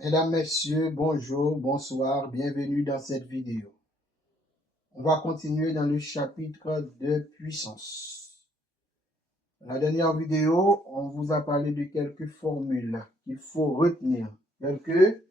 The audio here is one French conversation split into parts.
Mesdames, Messieurs, bonjour, bonsoir, bienvenue dans cette vidéo. On va continuer dans le chapitre de puissance. Dans la dernière vidéo, on vous a parlé de quelques formules qu'il faut retenir. Telles que,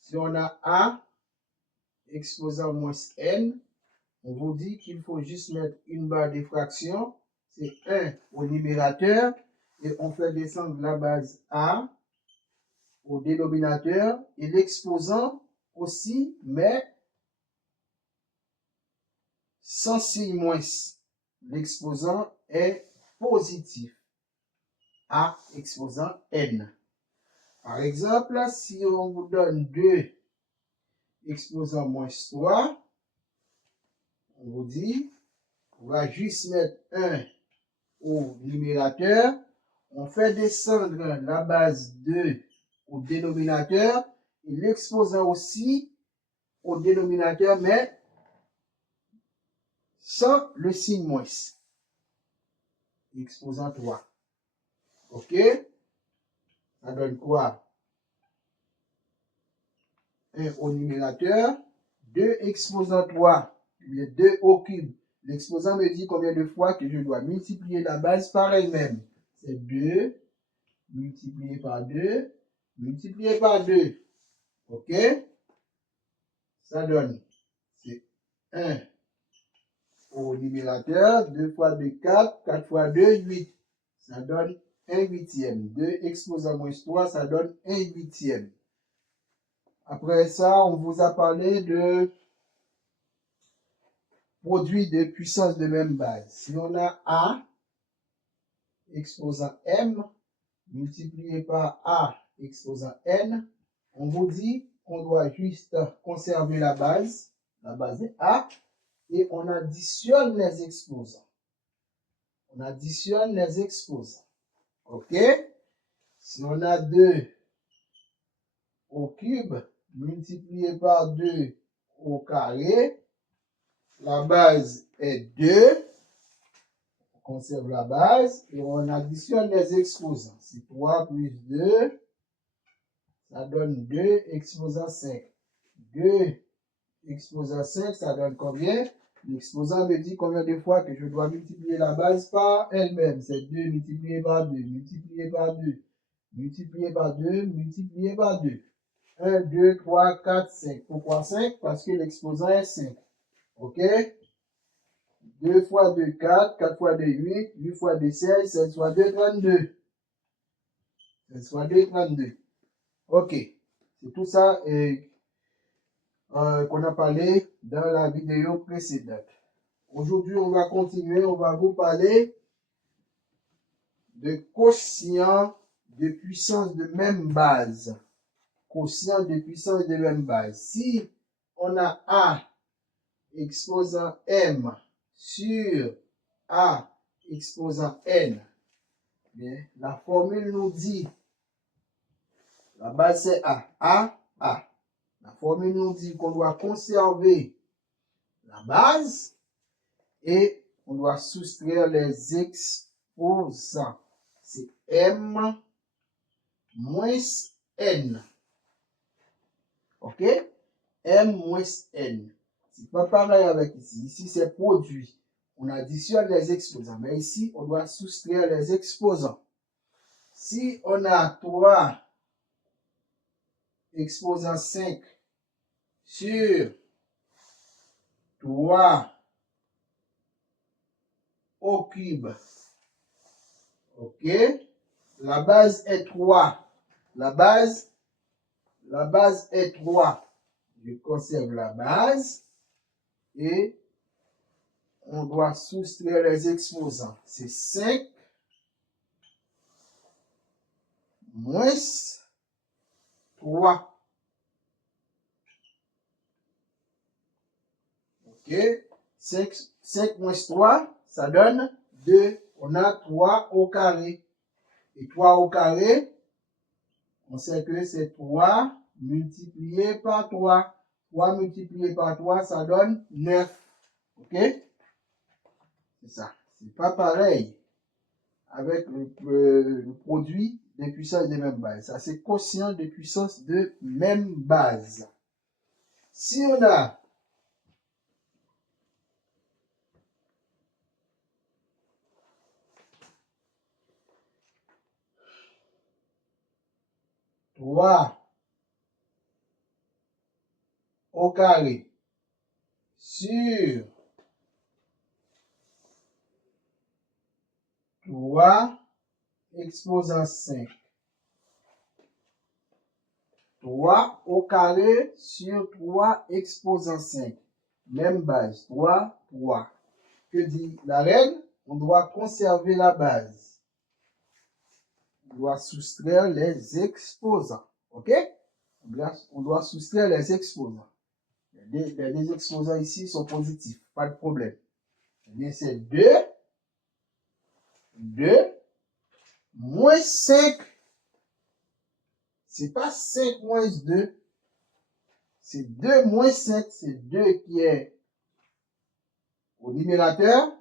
si on a A exposant moins N, on vous dit qu'il faut juste mettre une barre de fraction, c'est 1 au numérateur, et on fait descendre la base A au dénominateur et l'exposant aussi, mais sans signe moins. L'exposant est positif. A exposant N. Par exemple, si on vous donne 2 exposant moins 3, on vous dit, on va juste mettre 1 au numérateur. On fait descendre la base 2 au dénominateur et l'exposant aussi au dénominateur, mais sans le signe moins. Exposant 3. OK? Ça donne quoi? 1 au numérateur, 2 exposant 3, 2 au cube. L'exposant me dit combien de fois que je dois multiplier la base par elle-même. C'est 2 multiplié par 2, multiplié par 2. OK? Ça donne, c'est 1 au numérateur, 2 fois 2, 4, 4 fois 2, 8. Ça donne 1 huitième. 2 exposant moins 3, ça donne 1 huitième. Après ça, on vous a parlé de produit de puissance de même base. Si on a A exposant M multiplié par A exposant N, on vous dit qu'on doit juste conserver la base est A, et on additionne les exposants. On additionne les exposants. OK? Si on a 2 au cube multiplié par 2 au carré, la base est 2. On conserve la base et on additionne les exposants. C'est 3 plus 2, ça donne 2 exposant 5. 2 exposant 5, ça donne combien? L'exposant me dit combien de fois que je dois multiplier la base par elle-même. C'est 2 multiplié par 2, multiplié par 2, multiplié par 2, multiplié par 2. 1, 2, 3, 4, 5. Pourquoi 5? Parce que l'exposant est 5. OK? 2 fois 2, 4, 4 fois 2, 8, 8 fois 2, 16, 16 fois 2, 32. 16 fois 2, 32. OK. C'est tout ça qu'on a parlé dans la vidéo précédente. Aujourd'hui, on va continuer, on va vous parler de quotient de puissance de même base. Quotient de puissance de même base. Si on a A exposant M sur A exposant N, bien, la formule nous dit, la base c'est A, A, A. La formule nous dit qu'on doit conserver la base et on doit soustraire les exposants. C'est M moins N. OK? M moins N. C'est pas pareil avec ici. Ici, c'est produit. On additionne les exposants. Mais ici, on doit soustraire les exposants. Si on a 3 exposant 5 sur 3 au cube, OK? La base est 3. La base est 3. Je conserve la base et on doit soustraire les exposants. C'est 5 moins 3. OK? 5 moins 3, ça donne 2. On a 3 au carré. Et 3 au carré, on sait que c'est 3 multiplié par 3. 3 multiplié par 3, ça donne 9. OK? C'est ça. C'est pas pareil avec le produit de puissance de même base. Ça, c'est quotient de puissance de même base. Si on a trois au carré sur 3 exposant 5. 3 au carré sur 3 exposant 5. Même base, 3, 3. Que dit la règle? On doit conserver la base. On doit soustraire les exposants. OK? On doit soustraire les exposants. Les exposants ici sont positifs. Pas de problème. Eh bien, c'est 2 moins 5. C'est pas 5 moins 2. C'est 2 moins 5. C'est 2 qui est au numérateur.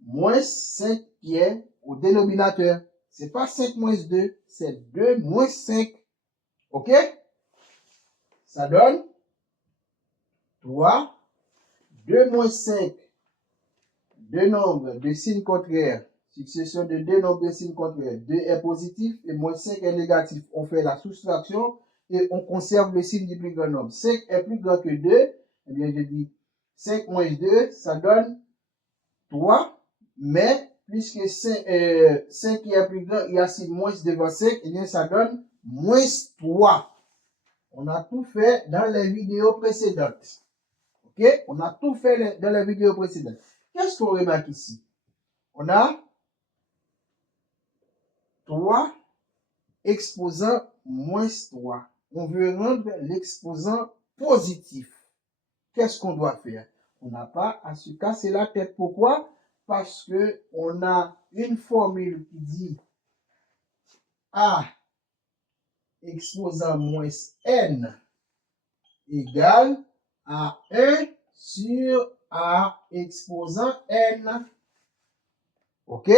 Moins 5 qui est au dénominateur. C'est pas 5 moins 2. C'est 2 moins 5. OK? Ça donne 3. 2 moins 5. Deux nombres de signes contraires. Succession de deux nombres de signes contraires. 2 est positif et moins 5 est négatif. On fait la soustraction et on conserve le signe du plus grand nombre. 5 est plus grand que 2. Eh bien, je dis 5 moins 2, ça donne 3. Mais, puisque 5 est plus grand, il y a 6 moins devant 5, eh bien, ça donne moins 3. On a tout fait dans les vidéos précédentes. OK? On a tout fait dans les vidéos précédentes. Qu'est-ce qu'on remarque ici? On a 3 exposant moins 3. On veut rendre l'exposant positif. Qu'est-ce qu'on doit faire? On n'a pas à se casser la tête. Pourquoi? Parce que on a une formule qui dit A exposant moins N égale à 1 sur A exposant N. OK?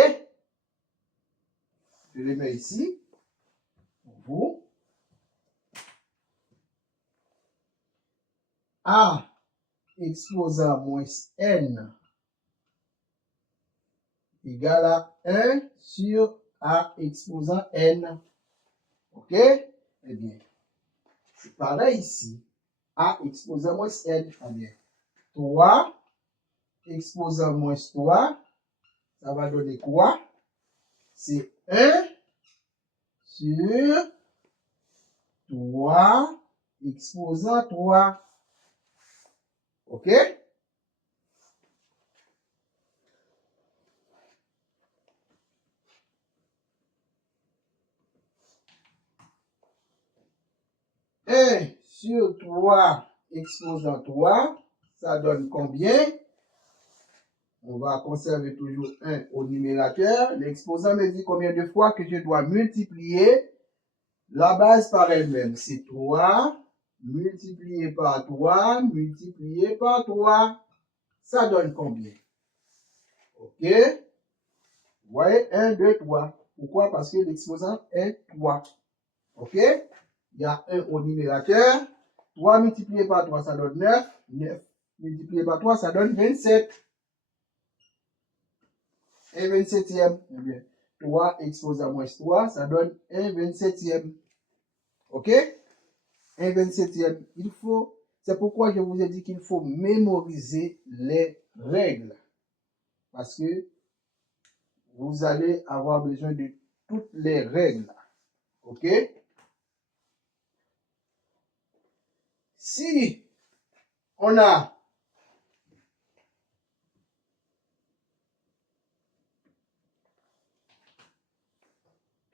Je le mets ici. Pour vous. A exposant moins N égale à 1 sur A exposant N. OK? Eh bien, c'est pareil ici. A exposant moins N. Eh bien, 3 exposant moins 3, ça va donner quoi? C'est 1 sur 3 exposant 3. OK? Un sur 3 exposant 3, ça donne combien? On va conserver toujours 1 au numérateur. L'exposant me dit combien de fois que je dois multiplier la base par elle-même. C'est 3 multiplié par 3 multiplié par 3. Ça donne combien? OK? Vous voyez, 1, 2, 3. Pourquoi? Parce que l'exposant est 3. OK? Il y a 1 au numérateur. 3 multiplié par 3, ça donne 9. 9 multiplié par 3, ça donne 27. Un 27e. Eh bien, 3 exposant moins 3, ça donne un 27e. OK? Un 27e. C'est pourquoi je vous ai dit qu'il faut mémoriser les règles. Parce que vous allez avoir besoin de toutes les règles. OK? Si on a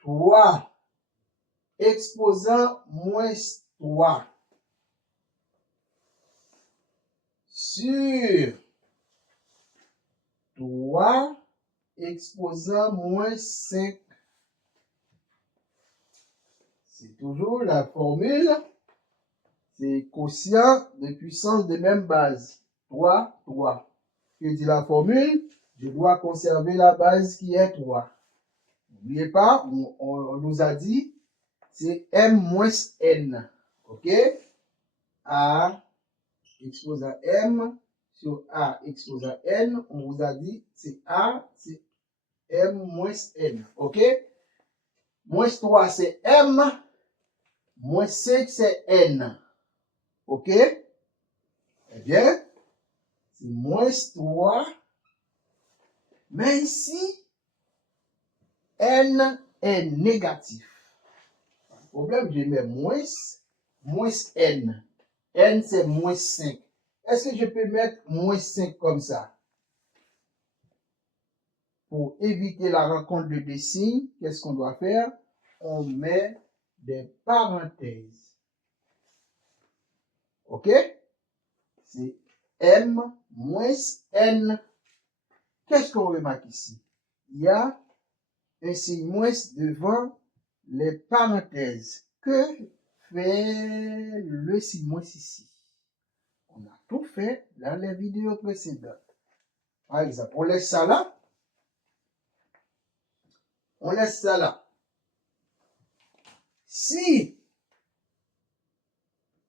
trois exposant moins 3 sur 3 exposant moins 5. C'est toujours la formule. C'est quotient de puissance de même base. 3, 3. Que dit la formule? Je dois conserver la base qui est 3. N'oubliez pas, on nous a dit, c'est M moins N. OK? A expose à M sur A expose à N. On vous a dit, c'est A, c'est M moins N. OK? Moins 3, c'est M. Moins 5, c'est N. OK? Eh bien, c'est moins 3. Mais ici, N est négatif. Le problème, je mets moins N. N, c'est moins 5. Est-ce que je peux mettre moins 5 comme ça? Pour éviter la rencontre de des signes, qu'est-ce qu'on doit faire? On met des parenthèses. OK? C'est M moins N. Qu'est-ce qu'on remarque ici? Il y a un signe moins devant les parenthèses. Que fait le signe moins ici? On a tout fait dans les vidéos précédentes. Par exemple, on laisse ça là. On laisse ça là. Si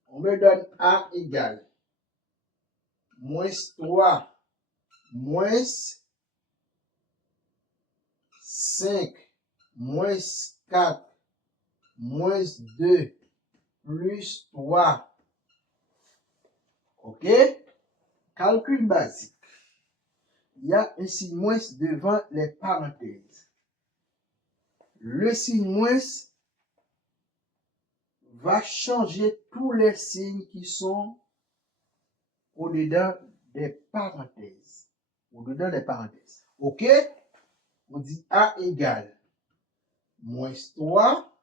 on me donne A égale moins 3 moins 5 moins 4 moins 2 plus 3. OK? Calcul basique. Il y a un signe moins devant les parenthèses. Le signe moins va changer tous les signes qui sont au-dedans des parenthèses. Au-dedans des parenthèses. OK? On dit A égale moins 3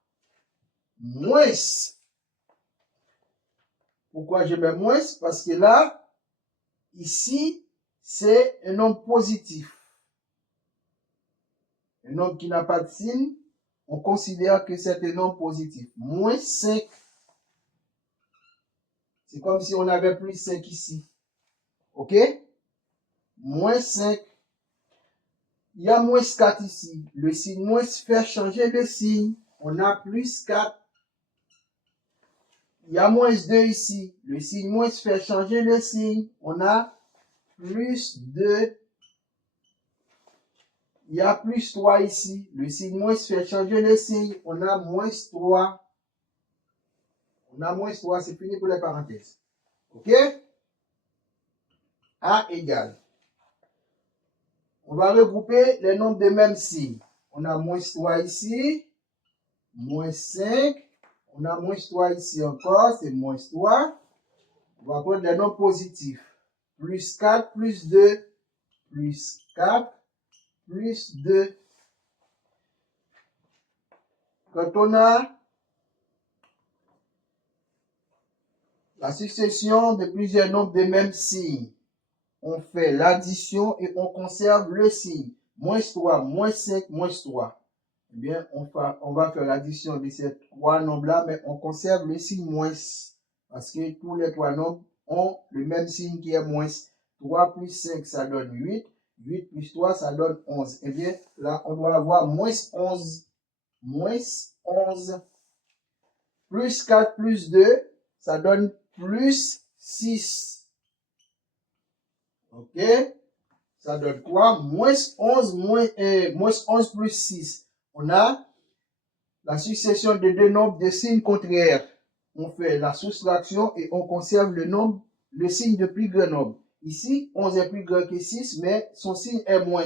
moins. Pourquoi je mets moins? Parce que là, ici, c'est un nombre positif. Un nombre qui n'a pas de signe, on considère que c'est un nombre positif. Moins 5. C'est comme si on avait plus 5 ici. OK? Moins 5. Il y a moins 4 ici. Le signe moins fait changer de signe. On a plus 4. Il y a moins 2 ici. Le signe moins fait changer de signe. On a plus 2. Il y a plus 3 ici. Le signe moins fait changer de signe. On a moins 3. On a moins 3. C'est fini pour les parenthèses. OK? A égale. On va regrouper les nombres de même signe. On a moins 3 ici. Moins 5. On a moins 3 ici encore. C'est moins 3. On va prendre les nombres positifs. Plus 4, plus 2. Plus 4, plus 2. Quand on a la succession de plusieurs nombres de même signe, on fait l'addition et on conserve le signe. Moins 3, moins 5, moins 3. Eh bien, on va faire l'addition de ces trois nombres-là, mais on conserve le signe moins. Parce que tous les trois nombres ont le même signe qui est moins. 3 plus 5, ça donne 8. 8 plus 3, ça donne 11. Eh bien, là, on doit avoir moins 11. Moins 11. Plus 4 plus 2, ça donne plus 6. OK? Ça donne quoi? Moins 11, moins 11 plus 6. On a la succession de deux nombres de signes contraires. On fait la soustraction et on conserve le signe de plus grand nombre. Ici, 11 est plus grand que 6, mais son signe est moins.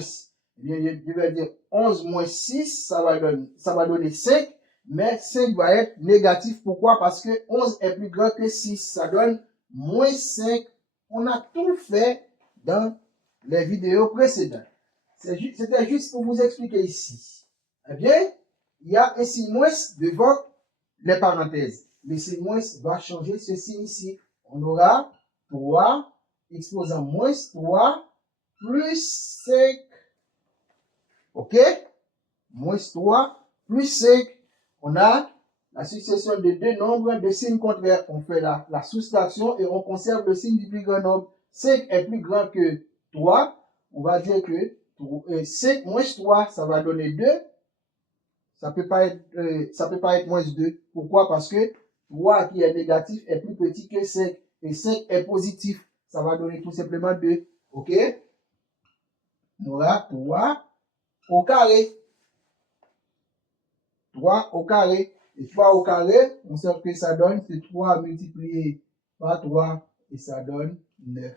Je vais dire 11 moins 6, ça va donner 5, mais 5 va être négatif. Pourquoi? Parce que 11 est plus grand que 6, ça donne moins 5. On a tout fait dans les vidéos précédentes. C'était juste pour vous expliquer ici. Eh bien, il y a un signe moins devant les parenthèses. Le signe moins va changer ce signe ici. On aura 3 exposant moins 3 plus 5. OK? Moins 3 plus 5. On a la succession de deux nombres de signes contraires. On fait la soustraction et on conserve le signe du plus grand nombre. 5 est plus grand que 3. On va dire que 5 moins 3, ça va donner 2. Ça peut pas être moins 2. Pourquoi? Parce que 3 qui est négatif est plus petit que 5. Et 5 est positif. Ça va donner tout simplement 2. OK? On aura 3 au carré. 3 au carré. Et 3 au carré, on sait que ça donne, c'est 3 multiplié par 3 et ça donne 9.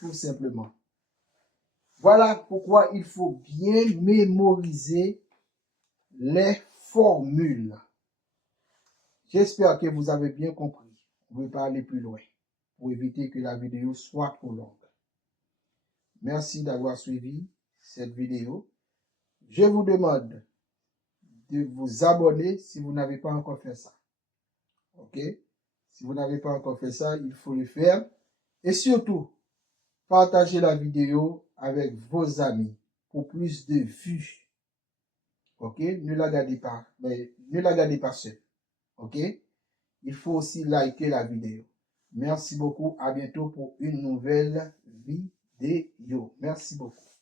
Tout simplement. Voilà pourquoi il faut bien mémoriser les formules. J'espère que vous avez bien compris. On ne veut pas aller plus loin pour éviter que la vidéo soit trop longue. Merci d'avoir suivi cette vidéo. Je vous demande de vous abonner si vous n'avez pas encore fait ça. OK? Si vous n'avez pas encore fait ça, il faut le faire. Et surtout, partagez la vidéo avec vos amis pour plus de vues. OK? Ne la gardez pas, mais ne la gardez pas seule. OK? Il faut aussi liker la vidéo. Merci beaucoup. À bientôt pour une nouvelle vidéo. Merci beaucoup.